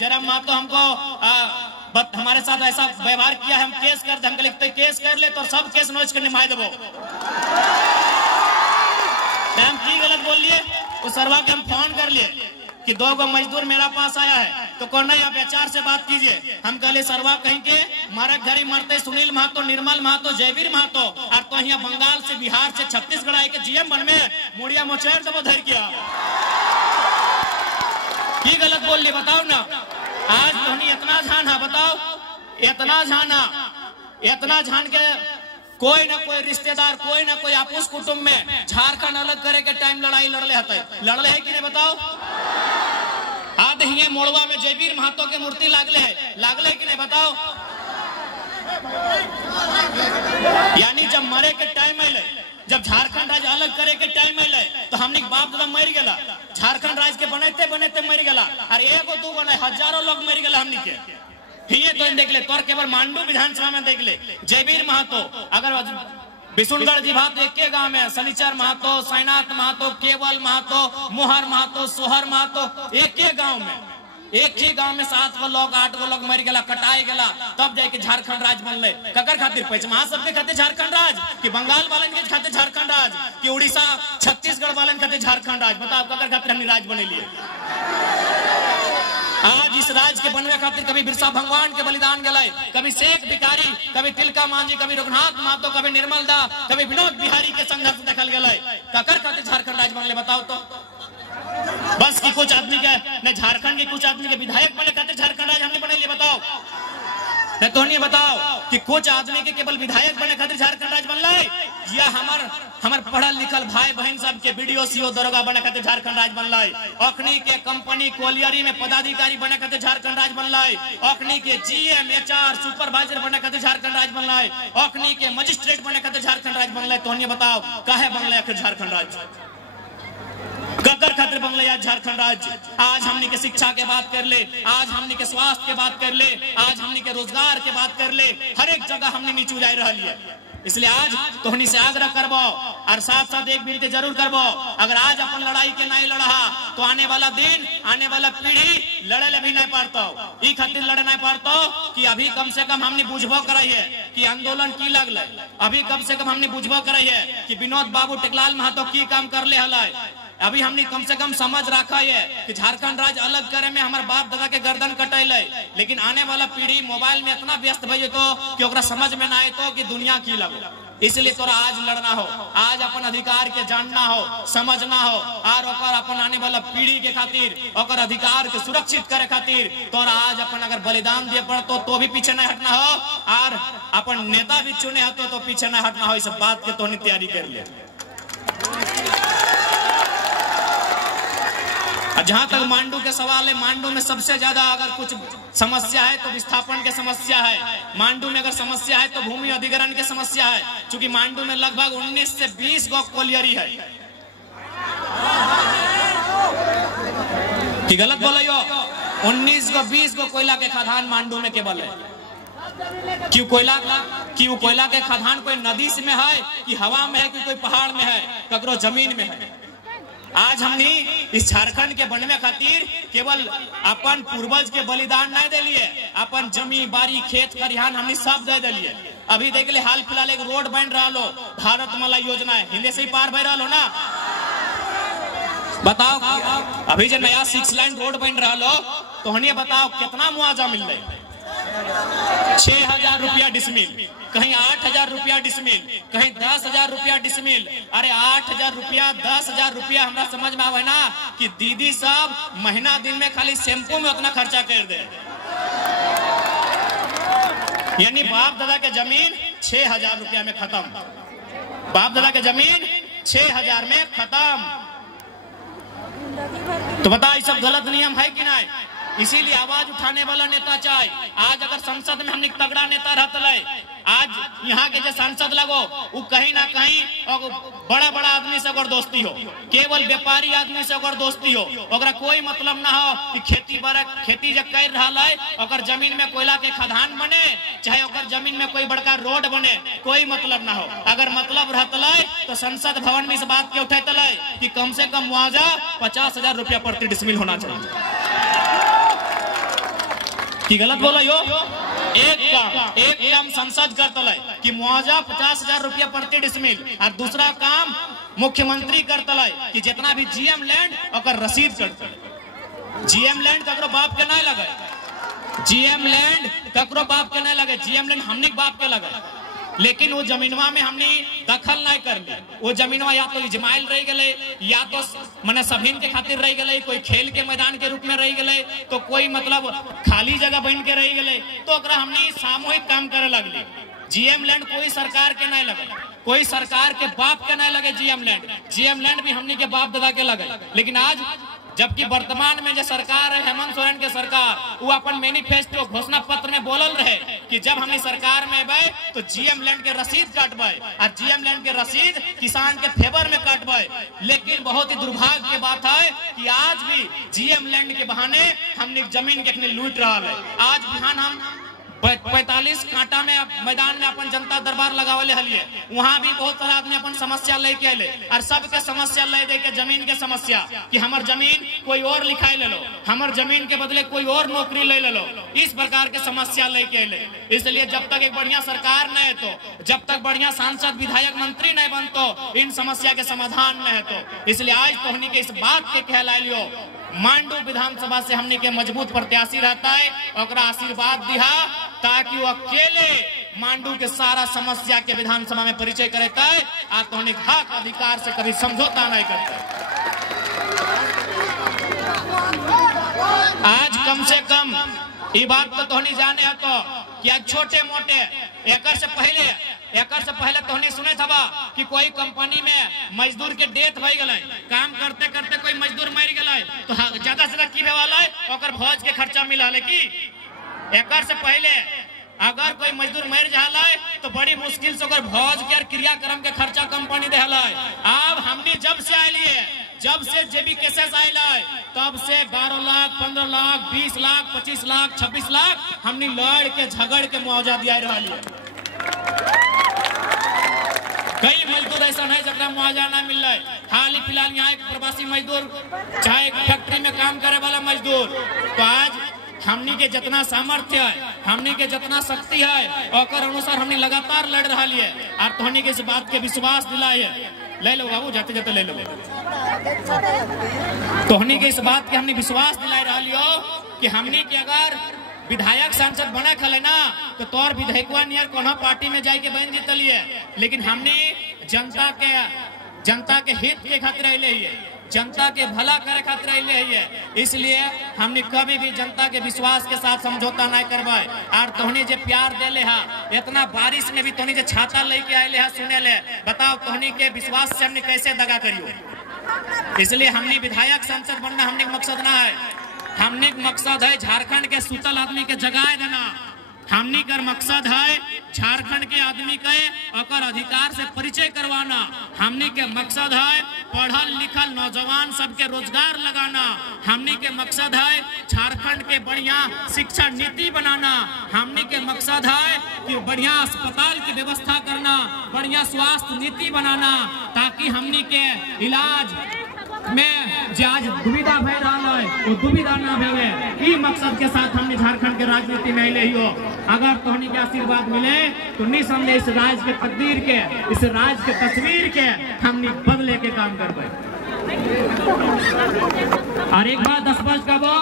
जरा महतो हमको हमारे साथ ऐसा व्यवहार किया है, हम केस कर दे। हम लिखते केस कर ले तो सब केस नोच कर निभाए देवो। हम की गलत बोल लिए, उस सरवा के हम फोन कर लिए कि 2 गो मजदूर मेरा पास आया है तो कौन नहीं आप HR से बात कीजिए। हम कहले सरवा कहीं के मारा घरी मरते सुनील महतो, निर्मल महतो, जयवीर महतो और तो यहाँ बंगाल से, बिहार से, छत्तीसगढ़ आए के GM बन में मुड़िया मोचैर से वो धर किया। की गलत बोल लिए बताओ ना। आज तो इतना झान है, बताओ इतना झान के कोई ना कोई रिश्तेदार, कोई ना कोई आपस कुटुंब में झारखंड अलग करे के टाइम लड़ाई लड़ले है कि नहीं बताओ। आज हिये मोड़वा में जयवीर महतो के मूर्ति लागले है कि नहीं बताओ। यानी जब मरे के टाइम आइले, जब झारखंड राज्य अलग करे के टाइम आइले तो हमने बाप दादा मर गया। झारखंड राज्य के बनते बनते मर गया। अरे एगो 2 गो नहीं, हजारों लोग मर गए हमने के। ये तो देख ले, तोर केवल मांडू विधानसभा में देख ले, जयवीर महतो, अगर बिशुनगढ़ जी भात एक के गांव में शनिचर महतो, साईनाथ महतो, केवल महतो, मोहर महतो, सोहर महतो, एक के गांव में, एक ही गांव में 7 गो लोग 8 गो लोग मर गया, कटाई गया, तब जाके झारखंड राज्य बनले। ककर खातिर पैसा वहां सबके खातिर झारखंड राज्य, कि बंगाल वालन के खातिर झारखंड राज्य, कि उड़ीसा छत्तीसगढ़ वालन खातिर झारखंड राज्य। बताओ ककर खातिर हमने राज्य बने लिए। आज इस राज्य के बनवे खातिर कभी बिरसा भगवान के बलिदान गए, कभी शेख भिखारी, कभी तिलका मांझी, कभी रघुनाथ महतो, कभी निर्मल दा, कभी विनोद बिहारी के संघर्ष देखल गए। ककर खातिर झारखंड राज्य बनले बताओ तो। बस की कुछ आदमी के न झारखंड के कुछ आदमी के विधायक बने खातिर झारखंड राज्य हमने बने बताओ। नहीं तो नहीं बताओ कि कुछ आदमी के केवल विधायक बने खातिर झारखंड राज्य बनल, या हमार पढ़ल लिखल भाई बहन सब के BDO CO दरोगा बने खातिर झारखंड राज्य बनल, अखनी के कंपनी कोलियरी में पदाधिकारी बने खातिर झारखंड राज्य बनल, अखनी के GM HR सुपरवाइजर बने खातिर झारखंड राज्य बनल, अखनी के मजिस्ट्रेट बने खातिर झारखंड राज्य बनल। तो नहीं बताओ काहे बनल आखिर झारखंड राज्य, ककर खातिर बनल आज झारखंड राज्य। आज हमनी के शिक्षा के बात कर ले, आज हमनी के स्वास्थ्य के बात कर ले, आज हमनी के रोजगार के बात कर ले, हर एक जगह हमनी नीचू जा रही है। इसलिए आज तोहनी से आग्रह करबो और साथ साथ एक विनती जरूर करबो, अगर आज अपन लड़ाई के नहीं लड़ा तो आने वाला दिन, आने वाला पीढ़ी लड़े ले भी नहीं पारतो। ई खातिर लड़े नहीं पारतो कि अभी कम से कम हमने बुझबो कराई है कि आंदोलन की लगल, अभी कम से कम हमने बुझबो कराई है कि विनोद बाबू टेकलाल महतो की काम कर ले हलाई। अभी हमने कम से कम समझ रखा है कि झारखंड राज्य अलग करे में हमारे बाप दादा के गर्दन कटैले, लेकिन आने वाला पीढ़ी मोबाइल में इतना व्यस्त भइए तो कि ओकरा समझ में ना आए तो कि दुनिया की लगो। इसलिए तोरा आज लड़ना हो, आज अपन अधिकार के जानना हो, समझना हो, और ओकर अपन आने वाला पीढ़ी के खातिर ओकर अधिकार के सुरक्षित करे खातिर तोरा आज अपन अगर बलिदान दिए पड़तो तो भी पीछे नहीं हटना हो, और अपन नेता भी चुने हतो तो पीछे नहीं हटना हो। इस बात के तो तैयारी कर ले। जहां तक मांडू के सवाल है, मांडू में सबसे ज्यादा अगर कुछ समस्या है तो विस्थापन की समस्या है। मांडू में अगर समस्या है तो भूमि अधिग्रहण की समस्या है, क्योंकि मांडू में लगभग 19 से 20 गो कोलियरी है। कि गलत बोलो, 19 गो 20 गो कोयला के खदान मांडू में केवल है। क्यों कोयला के खदान कोई नदी में है कि हवा में है कि कोई पहाड़ में है, ककरो जमीन में है। आज हमने इस झारखंड के बनवे खातिर केवल अपन पूर्वज के बलिदान नहीं दिलिए, अपन जमी बारी खेत खरिहान हमने सब दे दिलिए। अभी देख ले हाल फिलहाल एक रोड बन रहा लो, भारत माला योजना है, हिंदी से ही पार बह रहा लो ना। बताओ अभी जो नया 6 लाइन रोड बन रहा लो तो हनिए बताओ कितना मुआवजा मिल रहा है। 6,000 रुपया डिसमिल, कहीं 8,000 रुपया डिसमिल, कहीं 10,000 रुपया डिसमिल। अरे 8,000 रुपया 10,000 रुपया हमरा समझ में आवे ना कि दीदी सब महीना दिन में खाली शैम्पू में उतना खर्चा कर दे। यानी बाप दादा के जमीन 6,000 रुपया में खत्म, बाप दादा के जमीन 6,000 में खत्म। तो बता ये सब गलत नियम है कि नहीं? इसीलिए आवाज उठाने वाला नेता चाहिए। आज अगर संसद में हमने तगड़ा नेता रहते, आज यहाँ के जो सांसद लगो वो कहीं ना कहीं बड़ा बड़ा आदमी से अगर दोस्ती हो, केवल व्यापारी आदमी से अगर दोस्ती हो, अगर कोई मतलब ना हो कि खेती जब कर रहा है अगर जमीन में कोयला के खदान बने, चाहे अगर जमीन में कोई बड़का रोड बने, कोई मतलब ना हो। अगर मतलब रहते तो संसद भवन में इस बात के उठे कि कम से कम मुआवजा 50,000 रुपया प्रति डिसमिल होना चाहिए। कि गलत बोला यो? एक काम संसद करतल कि मुआवजा 50,000 रुपया प्रति डिसमिल, और दूसरा काम मुख्यमंत्री करतल कि जितना भी जीएम लैंड और रसीद करतल। जीएम लैंड ककरो बाप के नहीं लगे, जीएम लैंड ककरो बाप के नहीं लगे, जीएम लैंड हमनी बाप के लगे। लेकिन वो जमीनवा में हमने दखल नहीं कर ली। वो जमीनवा या तो इजमाइल रह गए, या तो मने सभीन के खातिर रह गए, कोई खेल के मैदान के रूप में रह गए, तो कोई मतलब खाली जगह बन के रह गए, तो हमने सामूहिक काम करे लगली। जीएम लैंड कोई सरकार के नहीं लगे, कोई सरकार के बाप के नहीं लगे जीएम लैंड। जीएम लैंड भी हमनी के बाप दादा के लगे। लेकिन आज जबकि वर्तमान में जो सरकार है हेमंत सोरेन के सरकार, वो अपन मैनिफेस्टो घोषणा पत्र में बोलल रहे कि जब हम सरकार में आए तो जीएम लैंड के रसीद काटबे, और जीएम लैंड के रसीद किसान के फेवर में काटबे। लेकिन बहुत ही दुर्भाग्य की बात है कि आज भी जीएम लैंड के बहाने हमने जमीन के लूट रहा है। आज बिहान हम 45 कांटा में मैदान में अपन जनता दरबार लगावले हलिए, वहाँ भी बहुत सारा आदमी अपन समस्या लेके आए, और सबके समस्या ले दे के जमीन के समस्या कि हमार जमीन कोई और लिखाई ले लो, हमार जमीन के बदले कोई और नौकरी ले लो, इस प्रकार के समस्या लेके आए। इसलिए जब तक एक बढ़िया सरकार न है, तो जब तक बढ़िया सांसद विधायक मंत्री नहीं बनतो, इन समस्या के समाधान न है। तो इसलिए आज तोहनी के इस बात के कहला लियो, मांडू विधानसभा से हमने के मजबूत प्रत्याशी रहता है, और आशीर्वाद दिया ताकि वो अकेले मांडू के सारा समस्या के विधानसभा में परिचय करता है, और तो हक अधिकार से कभी समझौता नहीं करता। आज कम से कम ये बात तो तोहनी जाने है तो कि छोटे मोटे एकर से पहले तोहनी सुने था कि कोई कंपनी में मजदूर के डेथ भई गए, काम करते करते कोई मजदूर मर गए, तो ज्यादा से ज्यादा की वाला है भोज के खर्चा मिला ले की। एकर से पहले अगर कोई मजदूर मर जाला तो बड़ी मुश्किल से भोज के क्रियाक्रम के खर्चा कंपनी दे। अब हमने जब से आये लिए, जब से जेबी केसेस आये, तब से 12 लाख 15 लाख 20 लाख 25 लाख 26 लाख हमने लड़ के झगड़ के मुआवजा दिया रहा है। कई मजदूर ऐसा है जरा मुआवजा ना मिल रहा है। हाल ही फिलहाल यहाँ एक प्रवासी मजदूर, चाहे एक फैक्ट्री में काम करे वाला मजदूर, तो आज हमनी के जितना सामर्थ्य है, हमनी के जितना शक्ति है, और अनुसार हमने लगातार लड़ रहा है। और तोहनी के इस बात के विश्वास दिलाए, ले लो बाबू, जाते जाते ले लो। तोहनी के इस बात के हमने विश्वास दिला रहा लियो कि हमनी के अगर विधायक सांसद बना खले ना, तो तोर विधायकवा नियर कोनो पार्टी में जाके बन जीतलिए। लेकिन हमने जनता के हित के खातिर अले है, जनता के भला करे खातिर अले है। इसलिए हमने कभी भी जनता के विश्वास के साथ समझौता नहीं करवाए। और तोहनी जे प्यार देले है, इतना बारिश में भी तोहनी जे छाता लेके आए है सुने ले, बताओ तोहनी के विश्वास से हमने कैसे दगा करियो। इसलिए हमने विधायक सांसद बनना हमने मकसद ना है, हमने मकसद है झारखंड के सुतल आदमी के जगाए देना। हमनी कर मकसद है झारखंड के आदमी के अकर अधिकार से परिचय करवाना। हमनी के मकसद है पढ़ल लिखल नौजवान सबके रोजगार लगाना। हमनी के मकसद है झारखंड के बढ़िया शिक्षा नीति बनाना। हमनी के मकसद है कि बढ़िया अस्पताल की व्यवस्था करना, बढ़िया स्वास्थ्य नीति बनाना, ताकि हमनी के इलाज में जो आज दुविधा भय रहा है वो दुविधा ना भे। मकसद के साथ हमने झारखंड के राजनीति में ले हो। अगर तोहनी के आशीर्वाद मिले तो निसंदेह इस राज्य के तकदीर के, इस राज्य के तस्वीर के हमने बदले के काम करबे। और एक बात स्पष्ट कहो,